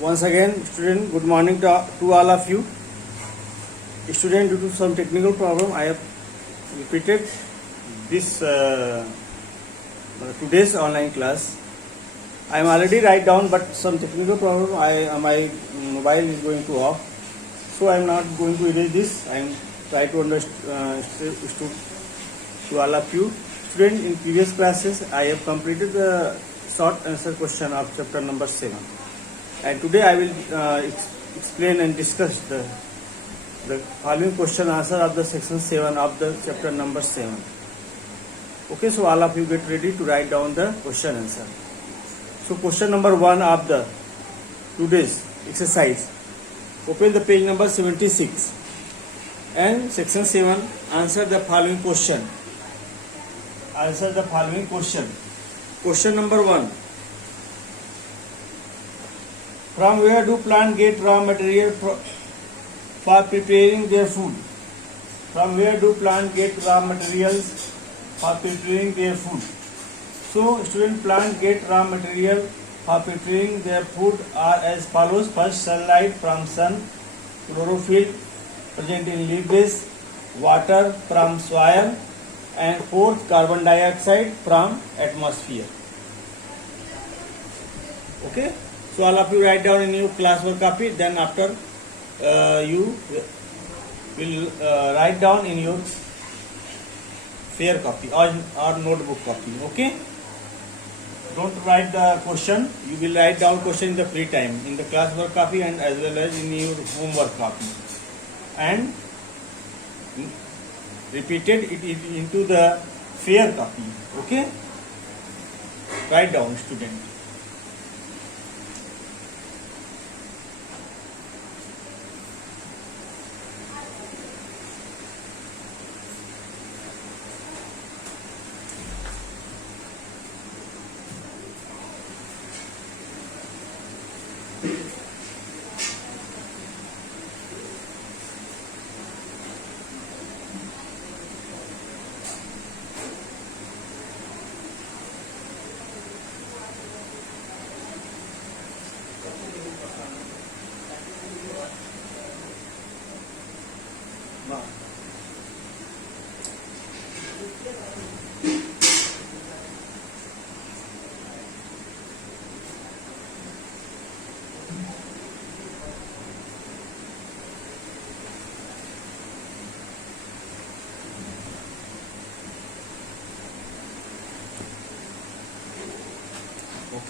Once again, student, good morning to all of you. Student, due to some technical problem, I have repeated this today's online class. I am already write down, but some technical problem. My mobile is going to off, so I am not going to erase this. I am try to understand to all of you. Student, in previous classes, I have completed the short answer question of chapter number 7. And today I will explain and discuss the following question answer of the section 7 of the chapter number 7. Okay, so all of you get ready to write down the question answer. So question number 1 of the today's exercise. Open the page number 76 and section 7. Answer the following question. Answer the following question. Question number 1. From where do plants get raw material for preparing their food? From where do plants get raw materials for preparing their food? So, student, plants get raw material for preparing their food are as follows. First, sunlight from sun, chlorophyll present in leaf base, water from soil, and fourth, carbon dioxide from atmosphere. Okay. So all of you write down in your classwork copy. Then after you will write down in your fair copy or notebook copy. Okay. Don't write the question. You will write down question in the free time in the classwork copy and as well as in your homework copy. And repeated it into the fair copy. Okay. Write down, student.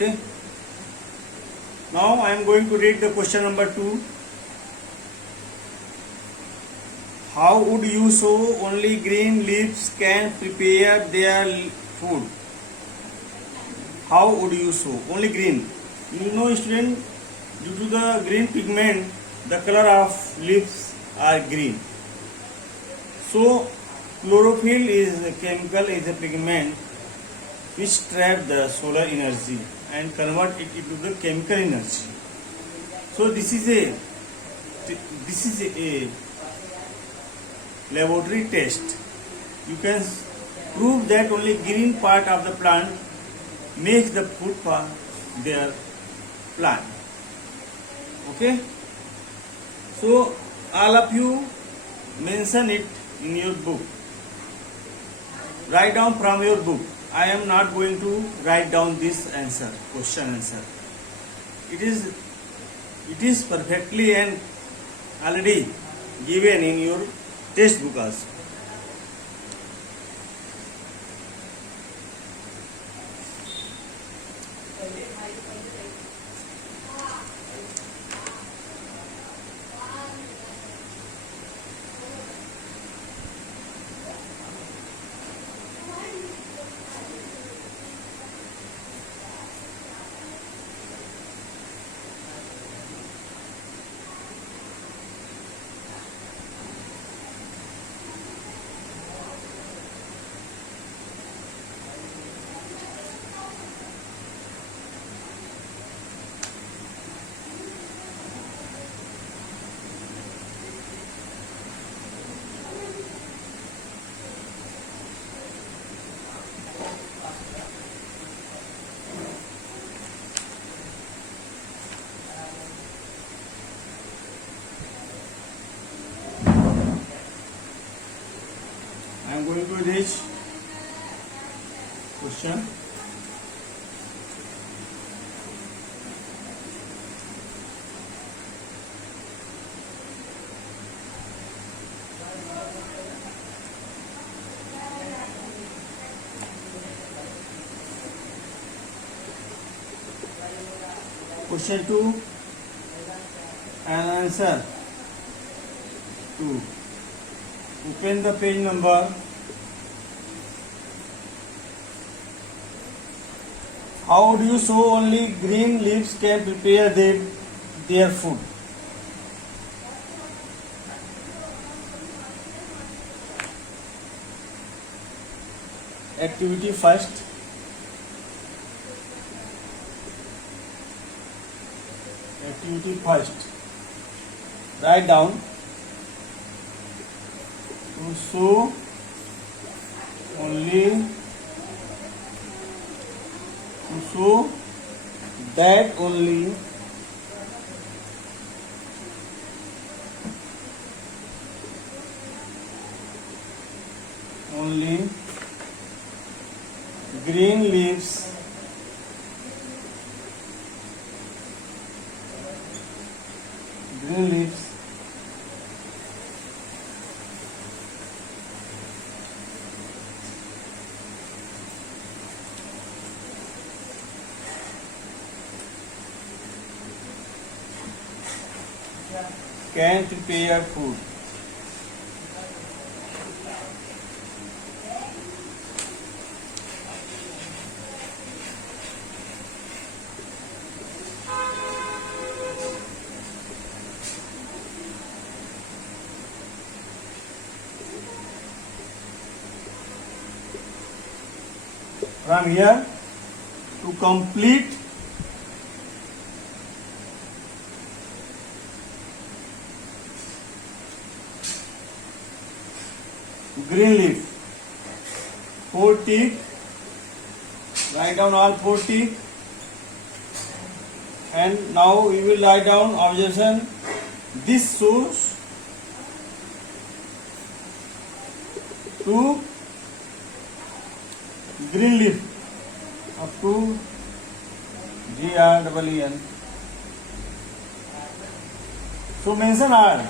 Okay. Now I am going to read the question number 2. How would you show only green leaves can prepare their food? How would you show only green? You know, student, due to the green pigment, the color of leaves are green. So chlorophyll is a chemical, is a pigment which trap the solar energy and convert it into the chemical energy. So this is a laboratory test. You can prove that only green part of the plant makes the food for their plant. Okay. So all of you mention it in your book. Write down from your book. I am not going to write down this answer, question answer. It is perfectly and already given in your textbook also. Question. Question 2 and answer 2. Open the page number. How do you show only green leaves can prepare their food? Activity first. Activity first. Write down. To show only, to show that only green leaves can prepare food. From here, to complete green leaf, 4 tick, write down all 4 tick, and now we will write down observation. This shows to green leaf up to GREEN. So mention R.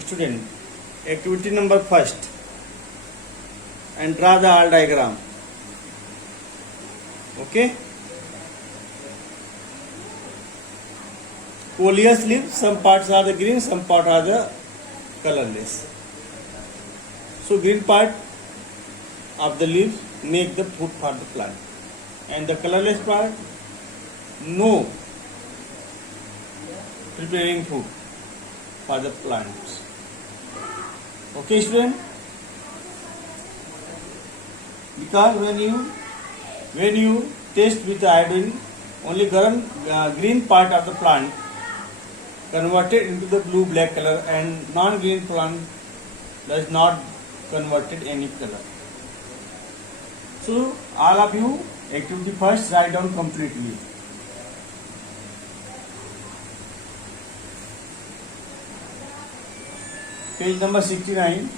Student, activity number first, and draw the R diagram. Okay. Foliage leaf, some parts are the green, some part are the colorless. So green part of the leaves make the food for the plant, and the colorless part no preparing food for the plants. Okay, student? Because when you test with the iodine, only green part of the plant converted into the blue black color, and non-green plant does not converted any color. So all of you, activity first, write down completely. Page number 69,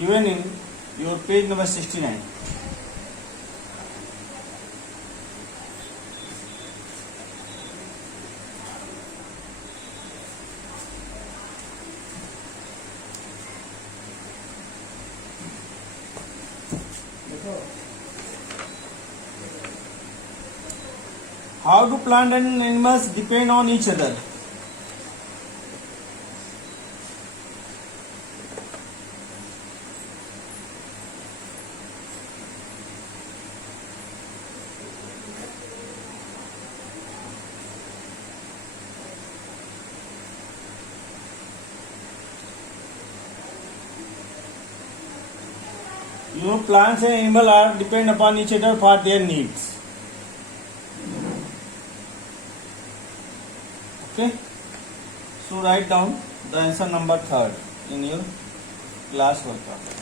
given in your page number 69. How do plant and animals depend on each other? You know, plants and animals are depend upon each other for their needs. Okay, so write down the answer number 3rd in your class workbook.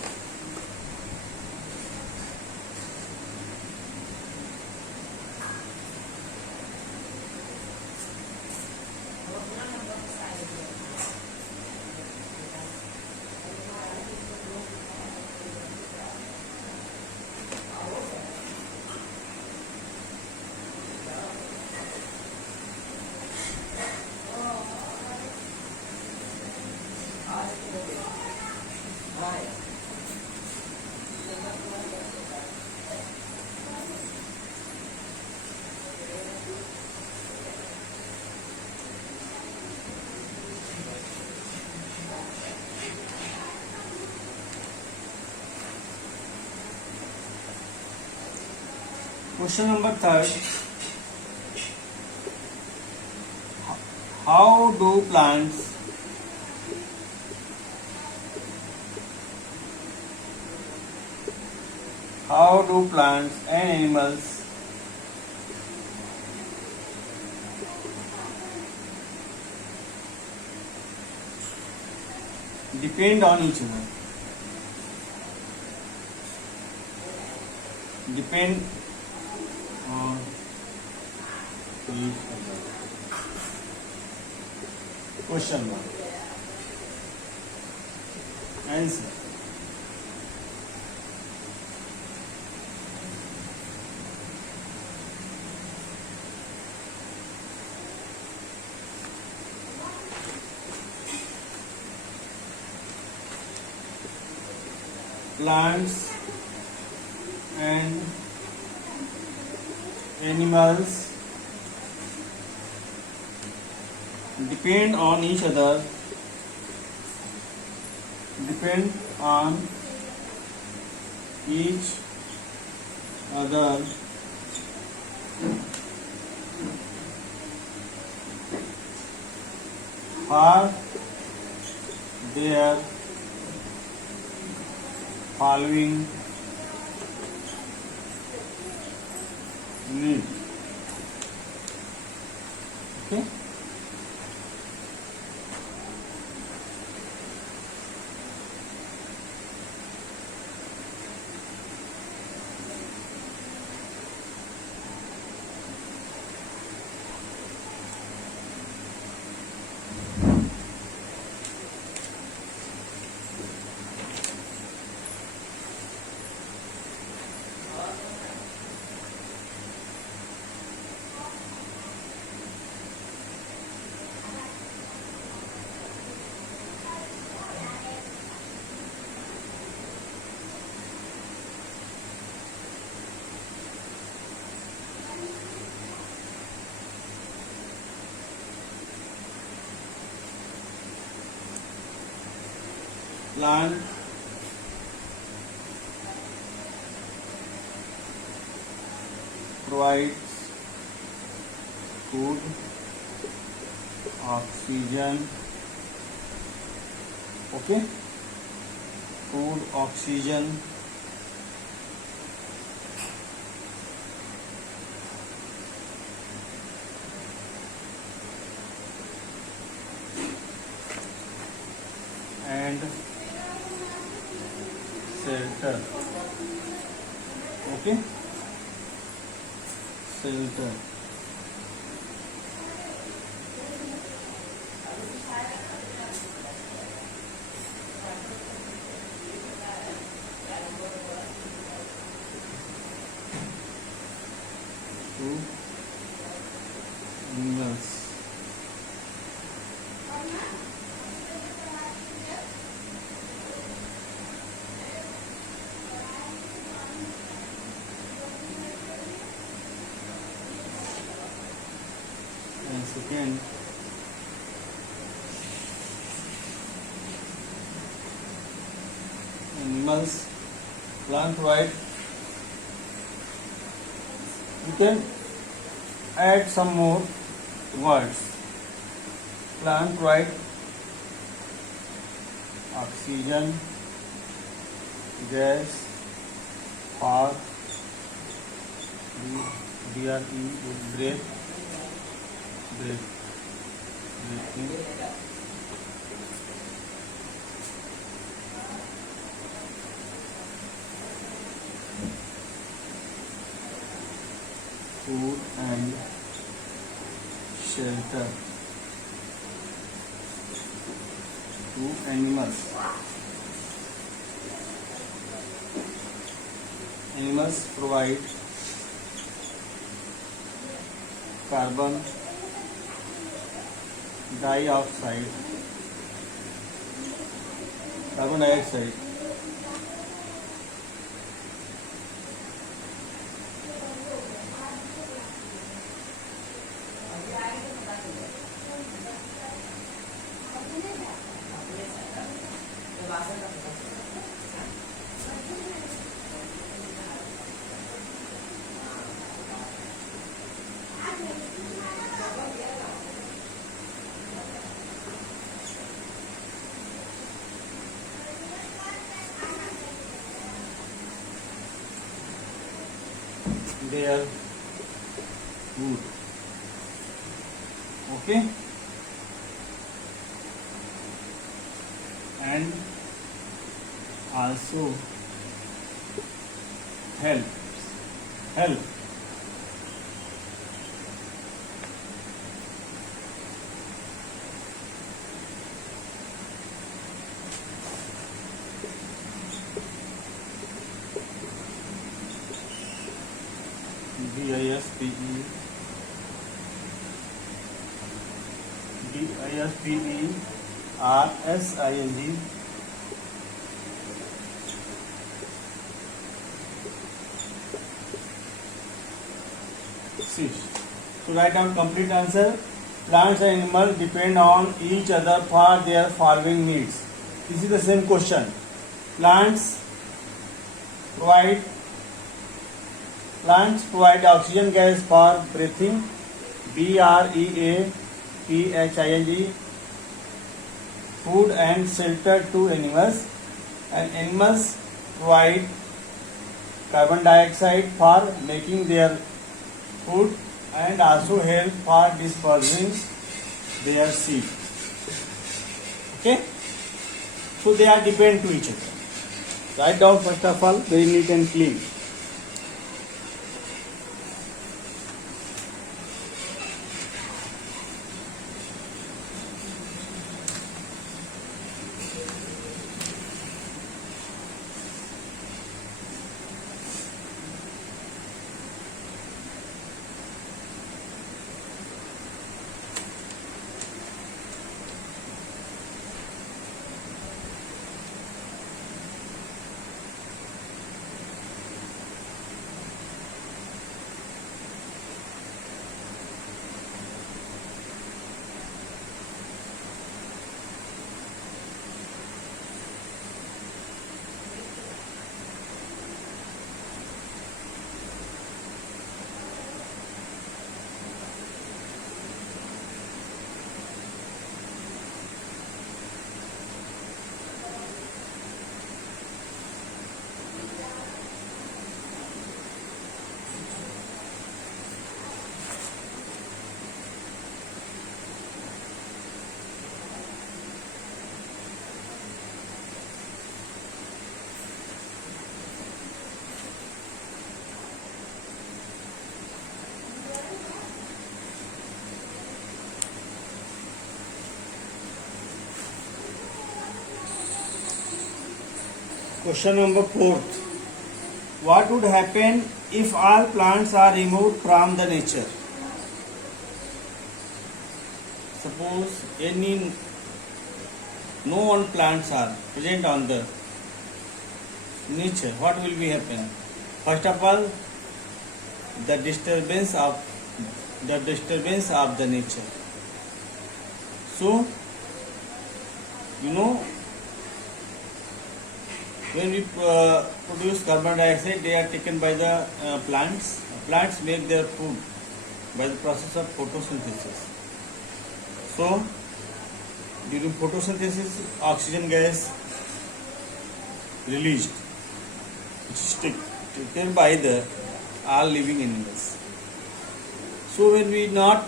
Question number third. How do plants and animals depend on each other? Depend on each other. Question mark. Answer. Plants and animals depend on each other. Depend on each other for their following need. Okay. Plant provides food, oxygen, okay, food, oxygen, and shelter, okay, shelter. To animals. And second, animals, plant right. You can add some more words. Plant right, oxygen, gas, for BRE, breath, breathing. Food and shelter to animals. Animals provide carbon dioxide, carbon dioxide, their food. Okay, and also help DISPE RSING fish. So write down complete answer. Plants and animals depend on each other for their following needs. This is the same question. Plants provide oxygen gas for breathing, BREATHING, food and shelter to animals, and animals provide carbon dioxide for making their food and also help for dispersing their seed. Okay, so they are depend to each other. Write down first of all very neat and clean. Question number 4. What would happen if all plants are removed from the nature? Suppose no one plants are present on the nature. What will be happen? First of all, the disturbance of the nature. So, when we produce carbon dioxide, they are taken by the plants. Plants make their food by the process of photosynthesis. So, during photosynthesis, oxygen gas released, which is taken by the all living animals. So, when we not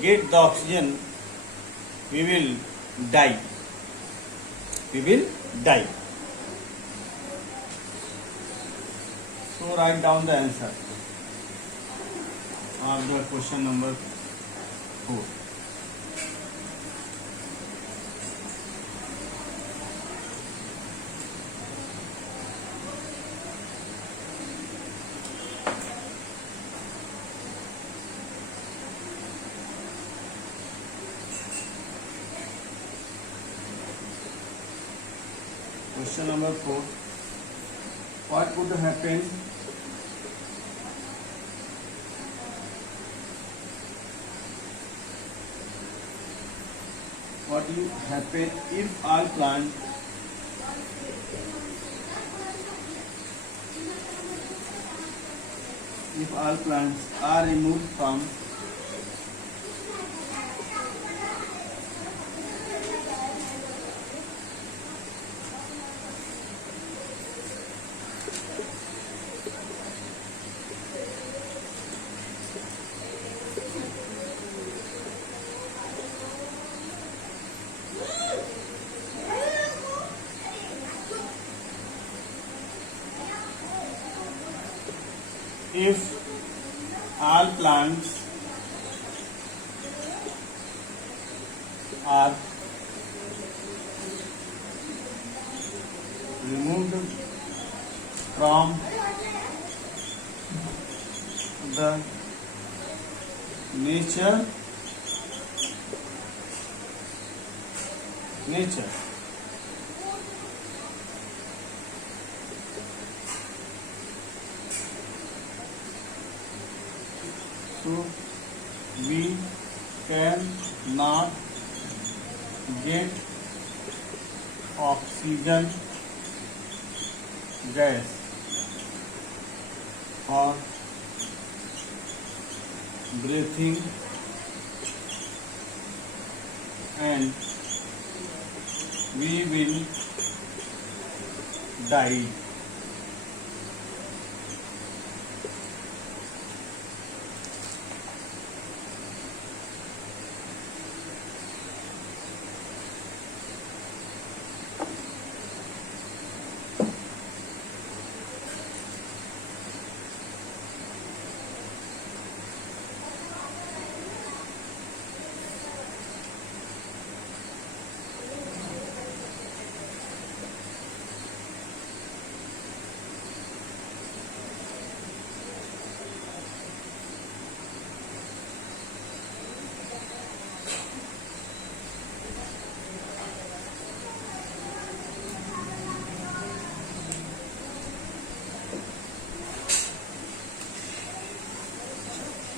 get the oxygen, we will die. So write down the answer of the question number 4. Question number 4. What would happen if all plants are removed from if all plants are removed from the nature so we cannot get oxygen gas for breathing and we will die.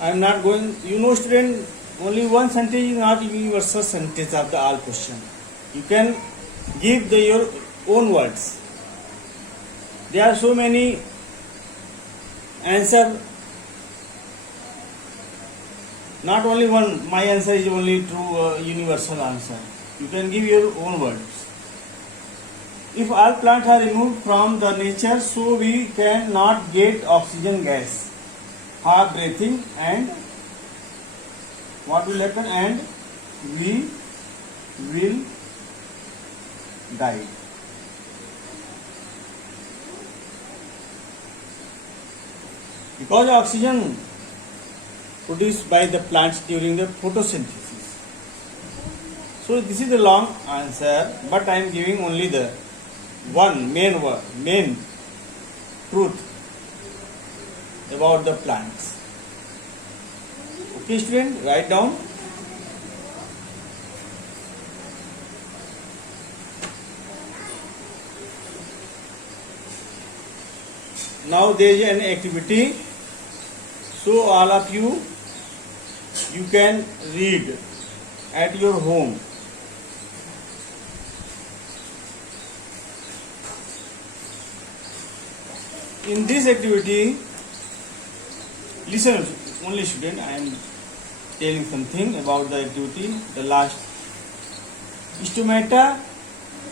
I am not going, student, only one sentence is not universal sentence of the all question. You can give your own words. There are so many answer. Not only one, my answer is only true universal answer. You can give your own words. If all plants are removed from the nature, so we cannot get oxygen gas for breathing and what will happen, and we will die. Because oxygen produced by the plants during the photosynthesis. So this is the long answer, but I am giving only the one main word, main truth about the plants. Okay, student, write down. Now there is an activity, so all of you can read at your home. In this activity, listen only student, I am telling something about the activity. The last stomata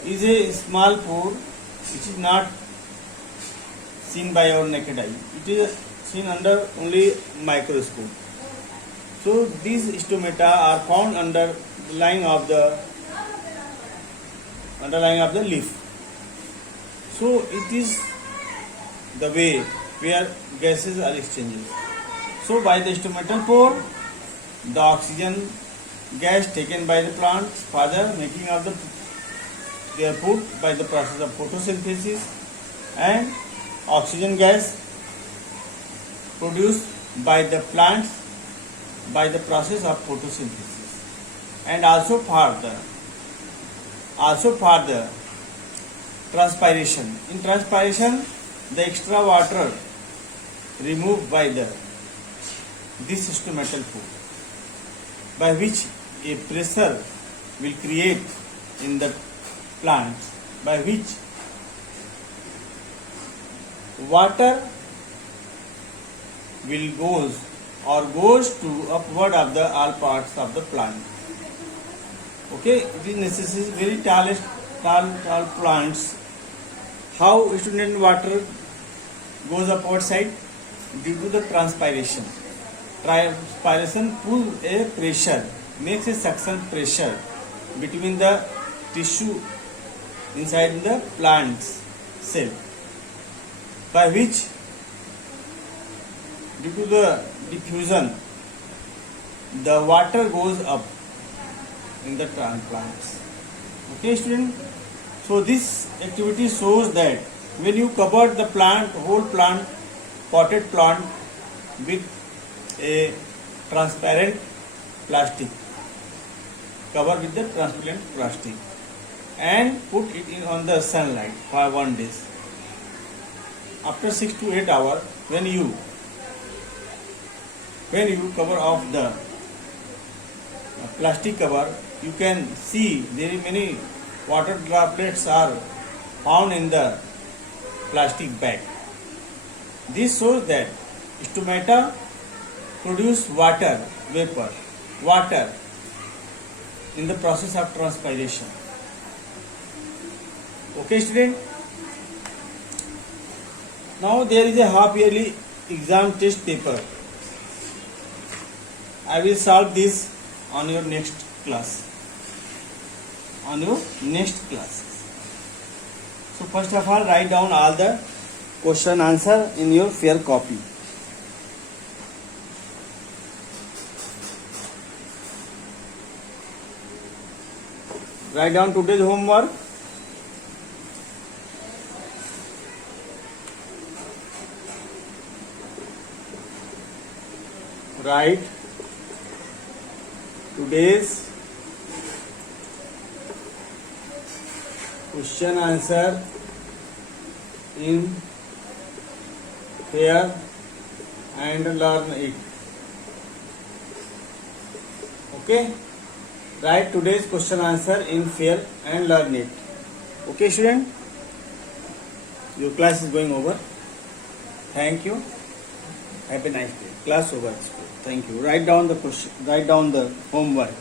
is a small pore which is not seen by our naked eye. It is seen under only microscope. So these stomata are found under underlying of the leaf. So it is the way where gases are exchanged. So by the stomatal pore, the oxygen gas taken by the plants for the making of their food by the process of photosynthesis, and oxygen gas produced by the plants by the process of photosynthesis, and also for the transpiration. In transpiration, the extra water removed by this stomatal pore, by which a pressure will create in the plant, by which water will goes to upward of the all parts of the plant. Okay, it is necessary very tall plants. How student water goes upward side? Due to the transpiration. Transpiration pulls a pressure, makes a suction pressure between the tissue inside the plant's cell, by which due to the diffusion, the water goes up in the plants. Okay, student. So this activity shows that when you cover the plant, whole plant, potted plant, with a transparent plastic, cover with the transparent plastic, and put it in on the sunlight for 1 day. After 6 to 8 hours, when you cover off the plastic cover, you can see very many water droplets are found in the plastic bag. This shows that stomata produce water vapor, water in the process of transpiration. Okay, student. Now there is a half yearly exam test paper. I will solve this on your next class. So first of all, write down all the question answer in your fair copy. Write down today's homework. Write today's question answer in fair and learn it. Okay, write today's question answer in fair and learn it. Okay, student, your class is going over. Thank you. Have a nice day. Class over. Thank you. Write down the question. Write down the homework.